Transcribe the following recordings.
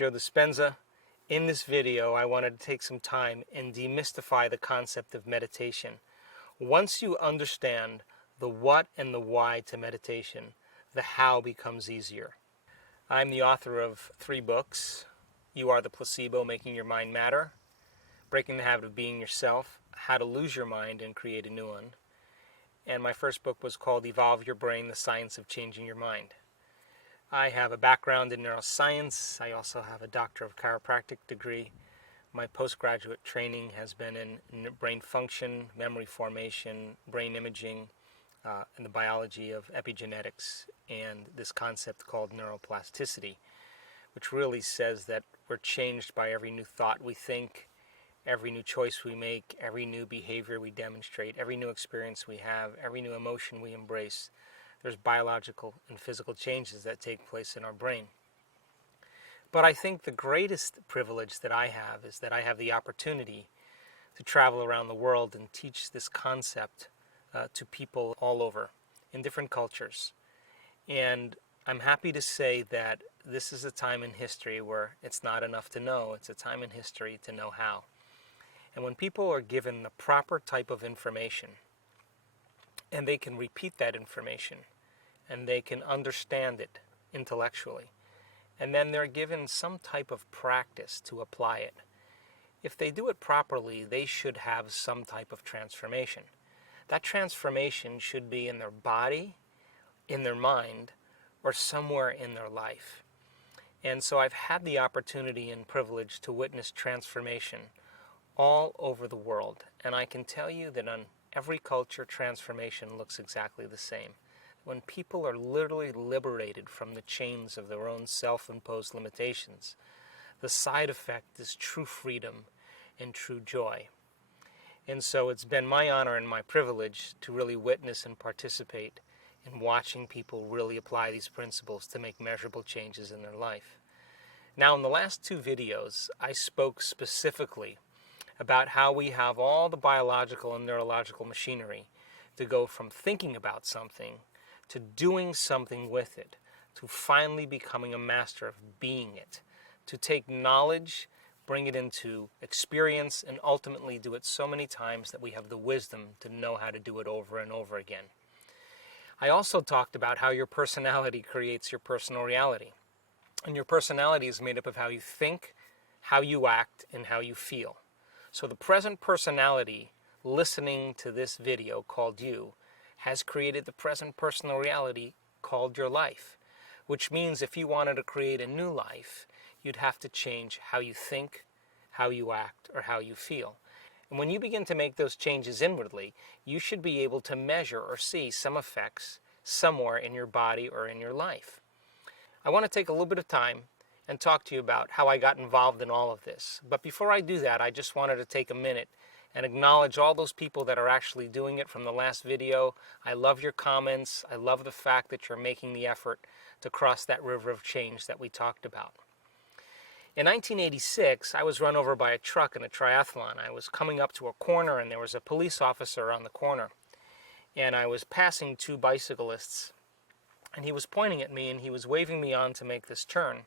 Joe Dispenza. In this video, I wanted to take some time and demystify the concept of meditation. Once you understand the what and the why to meditation, the how becomes easier. I'm the author of 3 books. You Are the Placebo, Making Your Mind Matter, Breaking the Habit of Being Yourself, How to Lose Your Mind and Create a New One. And my first book was called Evolve Your Brain, The Science of Changing Your Mind. I have a background in neuroscience. I also have a Doctor of Chiropractic degree. My postgraduate training has been in brain function, memory formation, brain imaging, and the biology of epigenetics, and this concept called neuroplasticity, which really says that we're changed by every new thought we think, every new choice we make, every new behavior we demonstrate, every new experience we have, every new emotion we embrace. There's biological and physical changes that take place in our brain. But I think the greatest privilege that I have is that I have the opportunity to travel around the world and teach this concept to people all over in different cultures. And I'm happy to say that this is a time in history where it's not enough to know, it's a time in history to know how. And when people are given the proper type of information, and they can repeat that information, and they can understand it intellectually, and then they're given some type of practice to apply it. If they do it properly, they should have some type of transformation. That transformation should be in their body, in their mind, or somewhere in their life. And so I've had the opportunity and privilege to witness transformation all over the world. And I can tell you that on every culture, transformation looks exactly the same. When people are literally liberated from the chains of their own self-imposed limitations, the side effect is true freedom and true joy. And so it's been my honor and my privilege to really witness and participate in watching people really apply these principles to make measurable changes in their life. Now, in the last 2 videos, I spoke specifically about how we have all the biological and neurological machinery to go from thinking about something to doing something with it, to finally becoming a master of being it, to take knowledge, bring it into experience, and ultimately do it so many times that we have the wisdom to know how to do it over and over again. I also talked about how your personality creates your personal reality. And your personality is made up of how you think, how you act, and how you feel. So the present personality listening to this video called you has created the present personal reality called your life, which means if you wanted to create a new life, you'd have to change how you think, how you act, or how you feel. And when you begin to make those changes inwardly, you should be able to measure or see some effects somewhere in your body or in your life. I want to take a little bit of time and talk to you about how I got involved in all of this. But before I do that, I just wanted to take a minute and acknowledge all those people that are actually doing it from the last video. I love your comments. I love the fact that you're making the effort to cross that river of change that we talked about. In 1986, I was run over by a truck in a triathlon. I was coming up to a corner and there was a police officer on the corner. And I was passing 2 bicyclists. And he was pointing at me and he was waving me on to make this turn.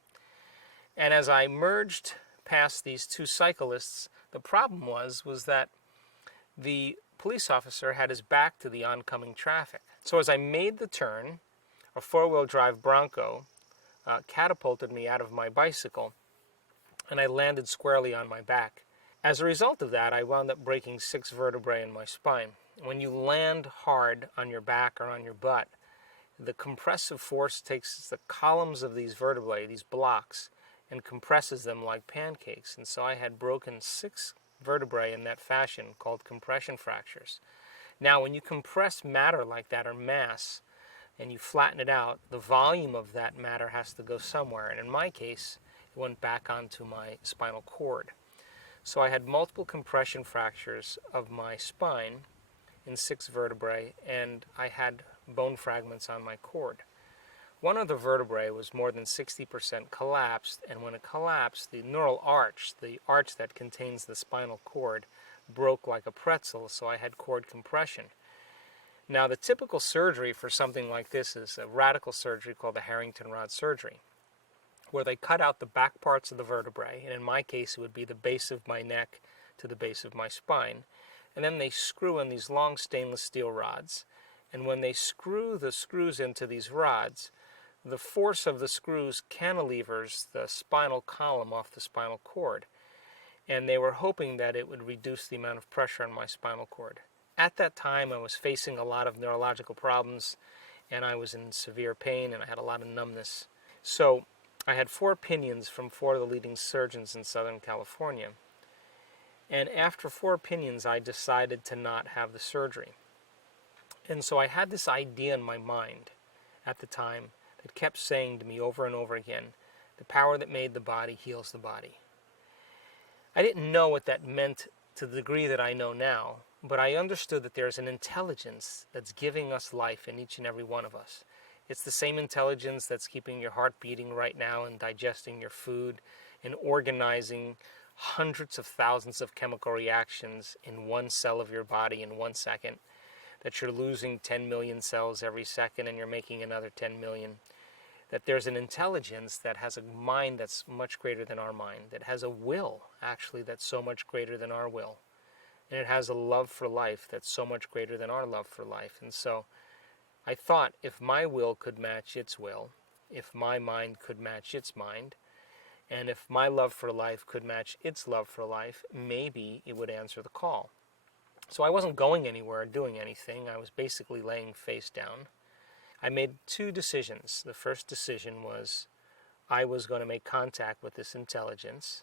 And as I merged past these 2 cyclists, the problem was that the police officer had his back to the oncoming traffic. So as I made the turn, a 4-wheel drive Bronco catapulted me out of my bicycle and I landed squarely on my back. As a result of that, I wound up breaking 6 vertebrae in my spine. When you land hard on your back or on your butt, the compressive force takes the columns of these vertebrae, these blocks, and compresses them like pancakes. And so I had broken 6 vertebrae in that fashion, called compression fractures. Now, when you compress matter like that, or mass, and you flatten it out, the volume of that matter has to go somewhere. And in my case, it went back onto my spinal cord. So I had multiple compression fractures of my spine in 6 vertebrae, and I had bone fragments on my cord. One of the vertebrae was more than 60% collapsed, and when it collapsed, the neural arch, the arch that contains the spinal cord, broke like a pretzel, so I had cord compression. Now, the typical surgery for something like this is a radical surgery called the Harrington rod surgery. where they cut out the back parts of the vertebrae, and in my case it would be the base of my neck to the base of my spine, and then they screw in these long stainless steel rods, and when they screw the screws into these rods, the force of the screws cantilevers the spinal column off the spinal cord, and they were hoping that it would reduce the amount of pressure on my spinal cord. At that time I was facing a lot of neurological problems, and I was in severe pain, and I had a lot of numbness. So I had 4 opinions from 4 of the leading surgeons in Southern California. And after 4 opinions, I decided to not have the surgery. And so I had this idea in my mind at the time that kept saying to me over and over again, the power that made the body heals the body. I didn't know what that meant to the degree that I know now, but I understood that there's an intelligence that's giving us life in each and every one of us. It's the same intelligence that's keeping your heart beating right now and digesting your food and organizing hundreds of thousands of chemical reactions in one cell of your body in 1 second, that you're losing 10 million cells every second and you're making another 10 million, that there's an intelligence that has a mind that's much greater than our mind, that has a will, actually, that's so much greater than our will, and it has a love for life that's so much greater than our love for life. And so I thought, if my will could match its will, if my mind could match its mind, and if my love for life could match its love for life, maybe it would answer the call. So I wasn't going anywhere, doing anything. I was basically laying face down. I made 2 decisions. The first decision was I was going to make contact with this intelligence.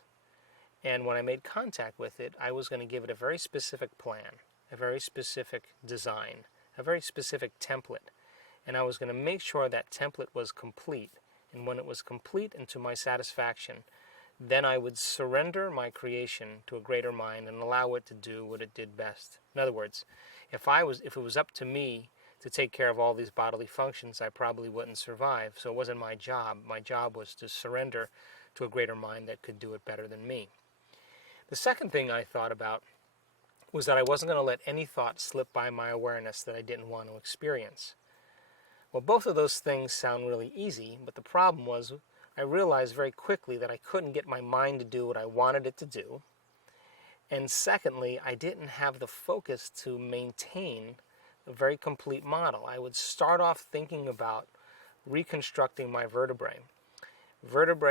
And when I made contact with it, I was going to give it a very specific plan, a very specific design, a very specific template. And I was going to make sure that template was complete. And when it was complete and to my satisfaction, then I would surrender my creation to a greater mind and allow it to do what it did best. In other words, if it was up to me to take care of all these bodily functions, I probably wouldn't survive. So it wasn't my job. My job was to surrender to a greater mind that could do it better than me. The second thing I thought about was that I wasn't going to let any thought slip by my awareness that I didn't want to experience. Well, both of those things sound really easy, but the problem was I realized very quickly that I couldn't get my mind to do what I wanted it to do. And secondly, I didn't have the focus to maintain a very complete model. I would start off thinking about reconstructing my vertebrae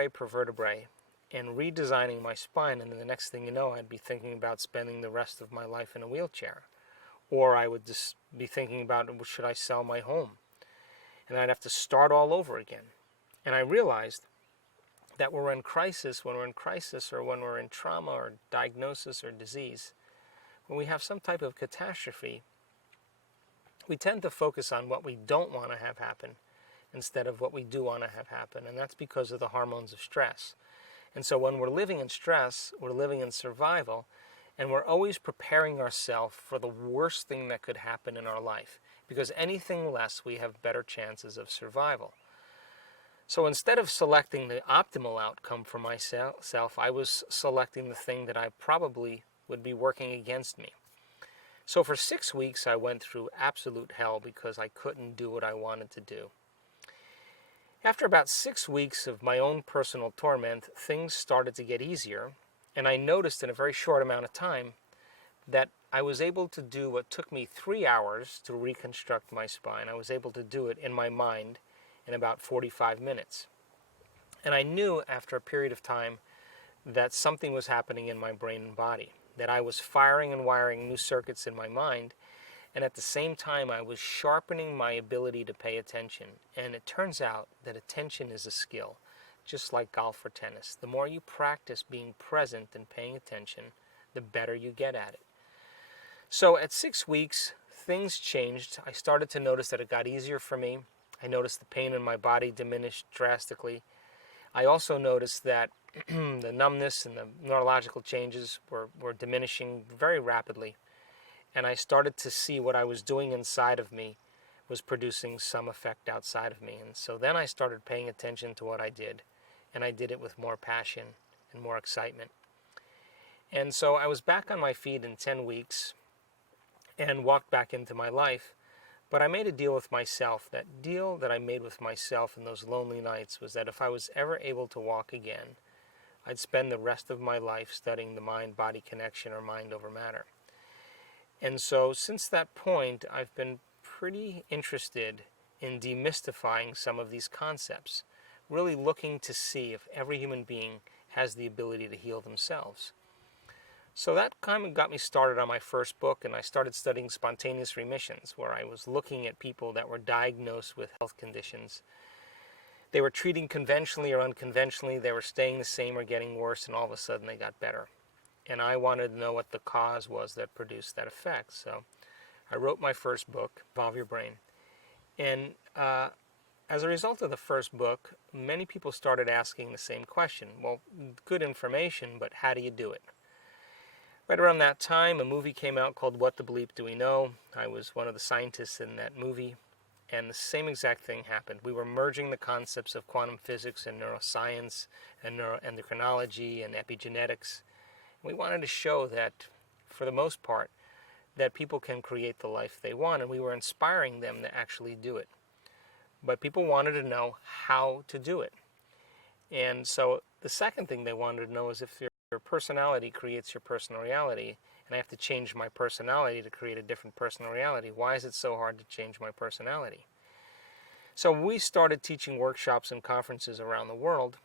per vertebrae, and redesigning my spine, and then the next thing you know, I'd be thinking about spending the rest of my life in a wheelchair. Or I would just be thinking about, should I sell my home? And I'd have to start all over again. And I realized that when we're in crisis, or when we're in trauma or diagnosis or disease, when we have some type of catastrophe, we tend to focus on what we don't want to have happen instead of what we do want to have happen. And that's because of the hormones of stress. And so when we're living in stress, we're living in survival, and we're always preparing ourselves for the worst thing that could happen in our life. Because anything less, we have better chances of survival. So instead of selecting the optimal outcome for myself, I was selecting the thing that I probably would be working against me. So for 6 weeks, I went through absolute hell because I couldn't do what I wanted to do. After about 6 weeks of my own personal torment, things started to get easier, and I noticed in a very short amount of time that I was able to do what took me 3 hours to reconstruct my spine. I was able to do it in my mind in about 45 minutes. And I knew after a period of time that something was happening in my brain and body, that I was firing and wiring new circuits in my mind, and at the same time I was sharpening my ability to pay attention. And it turns out that attention is a skill, just like golf or tennis. The more you practice being present and paying attention, the better you get at it. So at 6 weeks, things changed. I started to notice that it got easier for me. I noticed the pain in my body diminished drastically. I also noticed that the numbness and the neurological changes were diminishing very rapidly. And I started to see what I was doing inside of me was producing some effect outside of me. And so then I started paying attention to what I did, and I did it with more passion and more excitement. And so I was back on my feet in 10 weeks and walked back into my life, But I made a deal with myself. That deal that I made with myself in those lonely nights was that if I was ever able to walk again, I'd spend the rest of my life studying the mind-body connection, or mind over matter. And so since that point, I've been pretty interested in demystifying some of these concepts, really looking to see if every human being has the ability to heal themselves. So that kind of got me started on my first book, and I started studying spontaneous remissions, where I was looking at people that were diagnosed with health conditions. They were treating conventionally or unconventionally, they were staying the same or getting worse, and all of a sudden they got better. And I wanted to know what the cause was that produced that effect. So I wrote my first book, Evolve Your Brain. And as a result of the first book, many people started asking the same question. Well, good information, but how do you do it? Right around that time, a movie came out called What the Bleep Do We Know? I was one of the scientists in that movie, and the same exact thing happened. We were merging the concepts of quantum physics and neuroscience and neuroendocrinology and epigenetics. We wanted to show that, for the most part, that people can create the life they want, and we were inspiring them to actually do it. But people wanted to know how to do it. And so the second thing they wanted to know is if your personality creates your personal reality, and I have to change my personality to create a different personal reality, why is it so hard to change my personality? So we started teaching workshops and conferences around the world,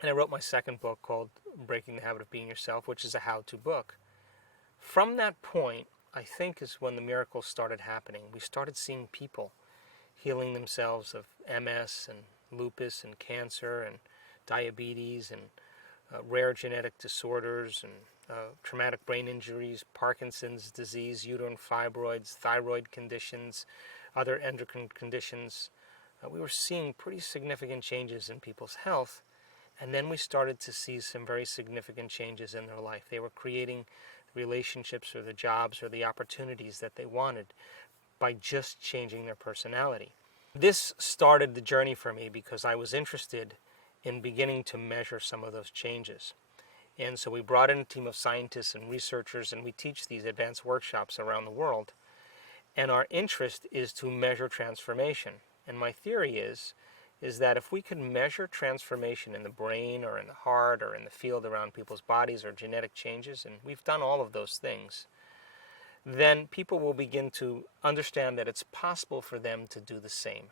and I wrote my second book called Breaking the Habit of Being Yourself, which is a how-to book. From that point, I think, is when the miracles started happening. We started seeing people healing themselves of MS and lupus and cancer and diabetes and rare genetic disorders and traumatic brain injuries, Parkinson's disease, uterine fibroids, thyroid conditions, other endocrine conditions. We were seeing pretty significant changes in people's health, and then we started to see some very significant changes in their life. They were creating relationships or the jobs or the opportunities that they wanted by just changing their personality. This started the journey for me because I was interested in beginning to measure some of those changes. And so we brought in a team of scientists and researchers, and we teach these advanced workshops around the world. And our interest is to measure transformation. And my theory is that if we could measure transformation in the brain or in the heart or in the field around people's bodies or genetic changes, and we've done all of those things, then people will begin to understand that it's possible for them to do the same.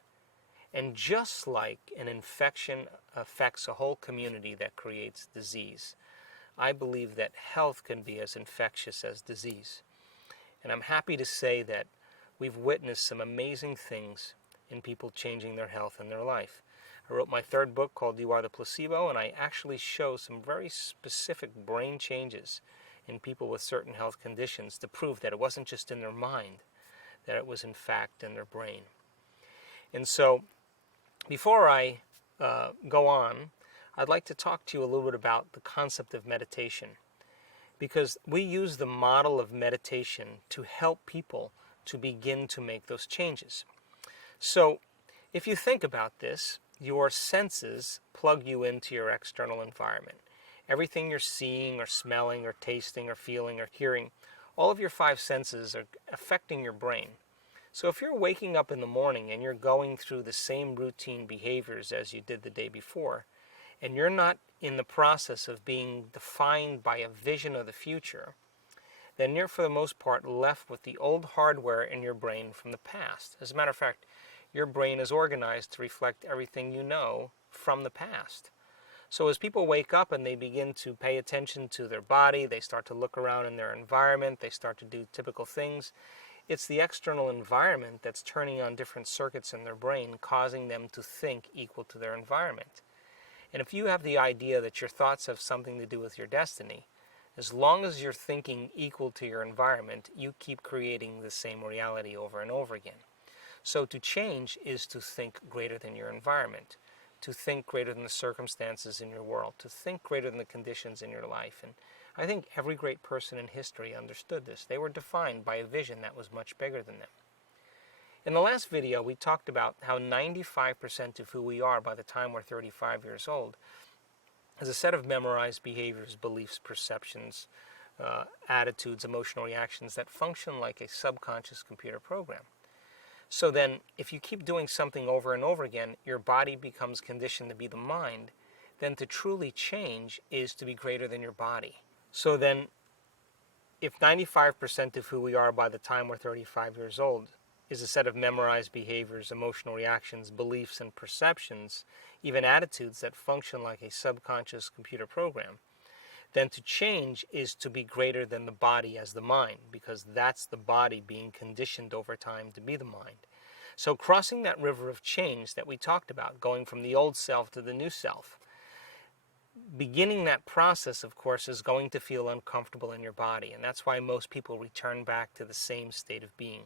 And just like an infection affects a whole community that creates disease, I believe that health can be as infectious as disease. And I'm happy to say that we've witnessed some amazing things in people changing their health and their life. I wrote my third book called You Are the Placebo, and I actually show some very specific brain changes in people with certain health conditions to prove that it wasn't just in their mind, that it was in fact in their brain. And so, before I go on, I'd like to talk to you a little bit about the concept of meditation, because we use the model of meditation to help people to begin to make those changes. So, if you think about this, your senses plug you into your external environment. Everything you're seeing or smelling or tasting or feeling or hearing, all of your five senses are affecting your brain. So if you're waking up in the morning and you're going through the same routine behaviors as you did the day before, and you're not in the process of being defined by a vision of the future, then you're for the most part left with the old hardware in your brain from the past. As a matter of fact, your brain is organized to reflect everything you know from the past. So as people wake up and they begin to pay attention to their body, they start to look around in their environment, they start to do typical things, it's the external environment that's turning on different circuits in their brain, causing them to think equal to their environment. And if you have the idea that your thoughts have something to do with your destiny, as long as you're thinking equal to your environment, you keep creating the same reality over and over again. So to change is to think greater than your environment, to think greater than the circumstances in your world, to think greater than the conditions in your life. And I think every great person in history understood this. They were defined by a vision that was much bigger than them. In the last video, we talked about how 95% of who we are by the time we're 35 years old is a set of memorized behaviors, beliefs, perceptions, attitudes, emotional reactions that function like a subconscious computer program. So then, if you keep doing something over and over again, your body becomes conditioned to be the mind. Then to truly change is to be greater than your body. So then, if 95% of who we are by the time we're 35 years old is a set of memorized behaviors, emotional reactions, beliefs, and perceptions, even attitudes that function like a subconscious computer program, then to change is to be greater than the body as the mind, because that's the body being conditioned over time to be the mind. So crossing that river of change that we talked about, going from the old self to the new self, beginning that process, of course, is going to feel uncomfortable in your body, and that's why most people return back to the same state of being.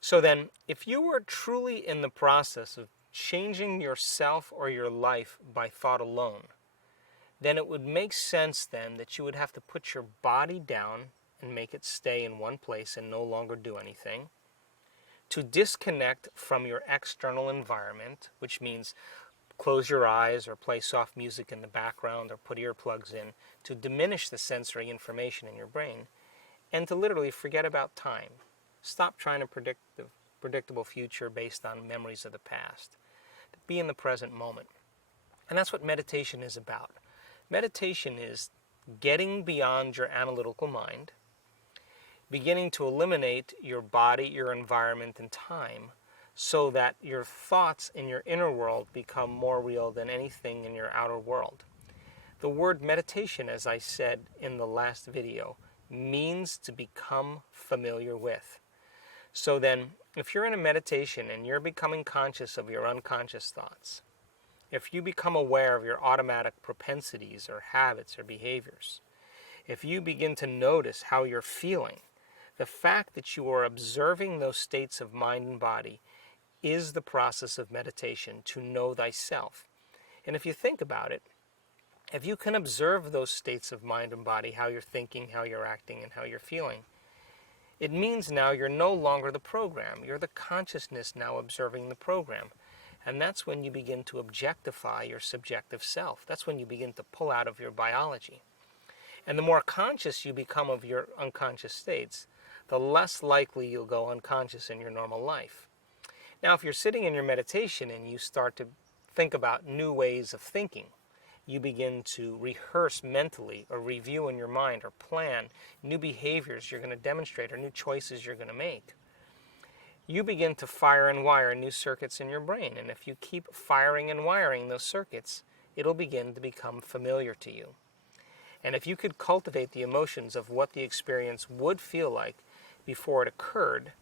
So then, if you were truly in the process of changing yourself or your life by thought alone, then it would make sense then that you would have to put your body down and make it stay in one place and no longer do anything, to disconnect from your external environment, which means close your eyes or play soft music in the background or put earplugs in to diminish the sensory information in your brain, and to literally forget about time. Stop trying to predict the predictable future based on memories of the past. Be in the present moment. And that's what meditation is about. Meditation is getting beyond your analytical mind, beginning to eliminate your body, your environment, and time, so that your thoughts in your inner world become more real than anything in your outer world. The word meditation, as I said in the last video, means to become familiar with. So then, if you're in a meditation and you're becoming conscious of your unconscious thoughts, if you become aware of your automatic propensities or habits or behaviors, if you begin to notice how you're feeling, the fact that you are observing those states of mind and body is the process of meditation, to know thyself. And if you think about it, if you can observe those states of mind and body, how you're thinking, how you're acting, and how you're feeling, it means now you're no longer the program. You're the consciousness now observing the program. And that's when you begin to objectify your subjective self. That's when you begin to pull out of your biology. And the more conscious you become of your unconscious states, the less likely you'll go unconscious in your normal life. Now, if you're sitting in your meditation and you start to think about new ways of thinking, you begin to rehearse mentally or review in your mind or plan new behaviors you're going to demonstrate or new choices you're going to make. You begin to fire and wire new circuits in your brain. And if you keep firing and wiring those circuits, it'll begin to become familiar to you. And if you could cultivate the emotions of what the experience would feel like before it occurred,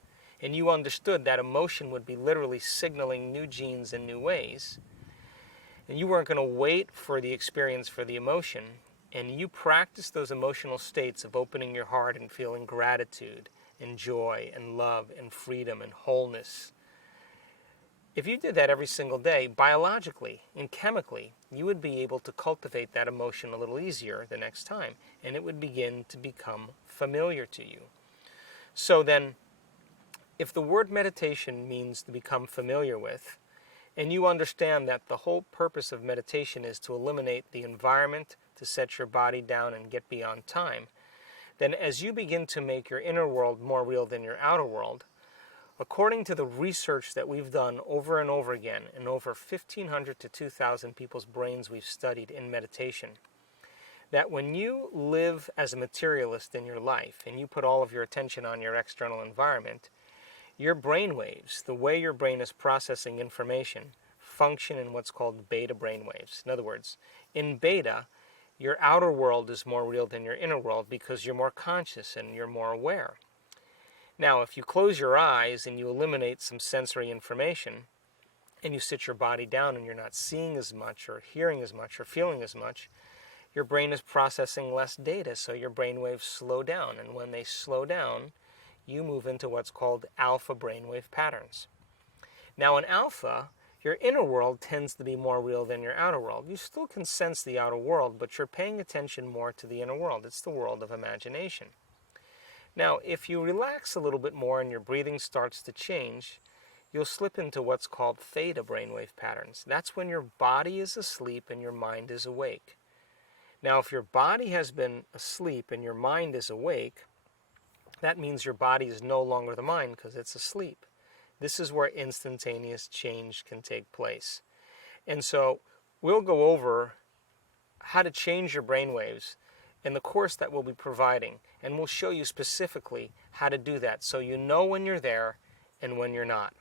and you understood that emotion would be literally signaling new genes in new ways, and you weren't going to wait for the experience for the emotion, and you practice those emotional states of opening your heart and feeling gratitude and joy and love and freedom and wholeness. If you did that every single day, biologically and chemically, you would be able to cultivate that emotion a little easier the next time, and it would begin to become familiar to you. So then, if the word meditation means to become familiar with, and you understand that the whole purpose of meditation is to eliminate the environment, to set your body down and get beyond time, then as you begin to make your inner world more real than your outer world, according to the research that we've done over and over again in over 1,500 to 2,000 people's brains we've studied in meditation, that when you live as a materialist in your life and you put all of your attention on your external environment, your brain waves, the way your brain is processing information, function in what's called beta brain waves. In other words, in beta, your outer world is more real than your inner world because you're more conscious and you're more aware. Now, if you close your eyes and you eliminate some sensory information and you sit your body down and you're not seeing as much or hearing as much or feeling as much, your brain is processing less data, so your brain waves slow down. And when they slow down, you move into what's called alpha brainwave patterns. Now in alpha, your inner world tends to be more real than your outer world. You still can sense the outer world, but you're paying attention more to the inner world. It's the world of imagination. Now, if you relax a little bit more and your breathing starts to change, you'll slip into what's called theta brainwave patterns. That's when your body is asleep and your mind is awake. Now, if your body has been asleep and your mind is awake, that means your body is no longer the mind because it's asleep. This is where instantaneous change can take place. And so we'll go over how to change your brainwaves in the course that we'll be providing, and we'll show you specifically how to do that so you know when you're there and when you're not.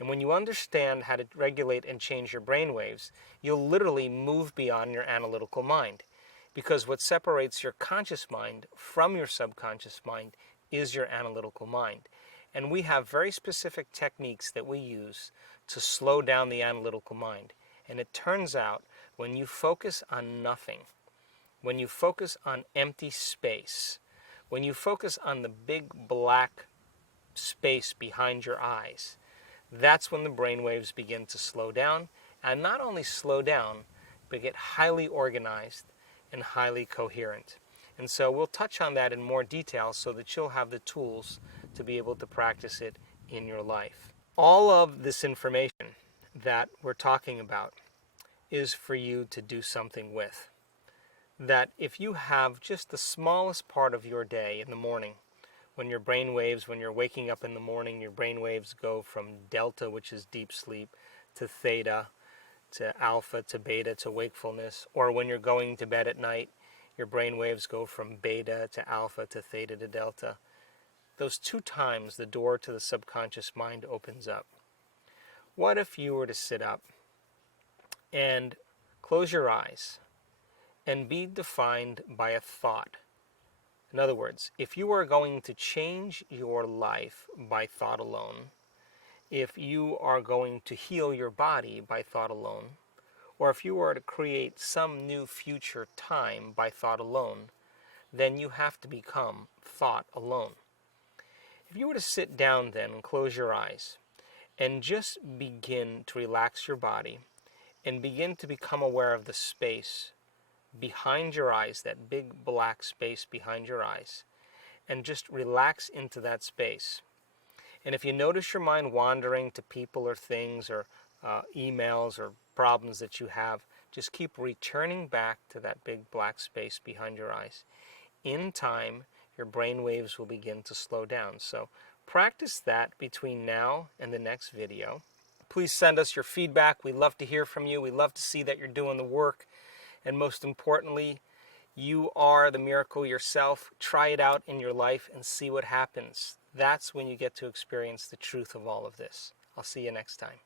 And when you understand how to regulate and change your brainwaves, you'll literally move beyond your analytical mind. Because what separates your conscious mind from your subconscious mind is your analytical mind. And we have very specific techniques that we use to slow down the analytical mind. And it turns out when you focus on nothing, when you focus on empty space, when you focus on the big black space behind your eyes, that's when the brain waves begin to slow down, and not only slow down, but get highly organized and highly coherent. And so we'll touch on that in more detail so that you'll have the tools to be able to practice it in your life. All of this information that we're talking about is for you to do something with. That if you have just the smallest part of your day in the morning, when your brain waves, when you're waking up in the morning, your brain waves go from delta, which is deep sleep, to theta, to alpha, to beta, to wakefulness. Or when you're going to bed at night, your brain waves go from beta to alpha to theta to delta. Those 2 times the door to the subconscious mind opens up. What if you were to sit up and close your eyes and be defined by a thought? In other words, if you are going to change your life by thought alone, if you are going to heal your body by thought alone, or if you are to create some new future time by thought alone, then you have to become thought alone. If you were to sit down then and close your eyes and just begin to relax your body and begin to become aware of the space behind your eyes, that big black space behind your eyes, and just relax into that space. And if you notice your mind wandering to people or things or emails or problems that you have, just keep returning back to that big black space behind your eyes. In time, your brain waves will begin to slow down. So practice that between now and the next video. Please send us your feedback. We love to hear from you. We love to see that you're doing the work. And most importantly, you are the miracle yourself. Try it out in your life and see what happens. That's when you get to experience the truth of all of this. I'll see you next time.